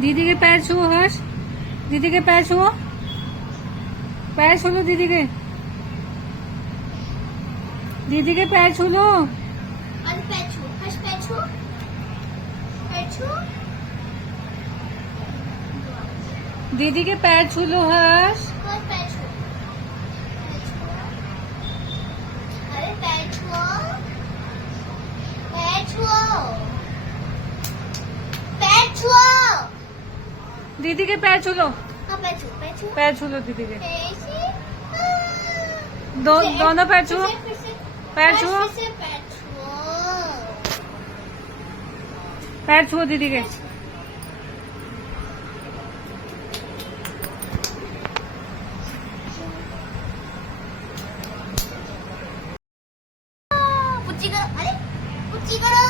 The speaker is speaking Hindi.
दीदी के पैर छुओ हर्ष, दीदी के पैर छुओ, पैर छू लो दीदी के, दीदी के पैर छू लो। अरे पैर छू, हर्ष पैर छू, पैर छू, दीदी के पैर छू लो हर्ष। और पैर छू, अरे पैर छुओ, पैर छुओ, पैर छुओ, दीदी के पैर छू लो, हाँ पैर छू, पैर छू, पैर छू लो दीदी के, ऐसे, दोनों पैर छुओ, फिर से, पैर छुओ, फिर से पैर छुओ, पैर छुओ दीदी के। पुच्ची करो, अरे पुच्ची करो।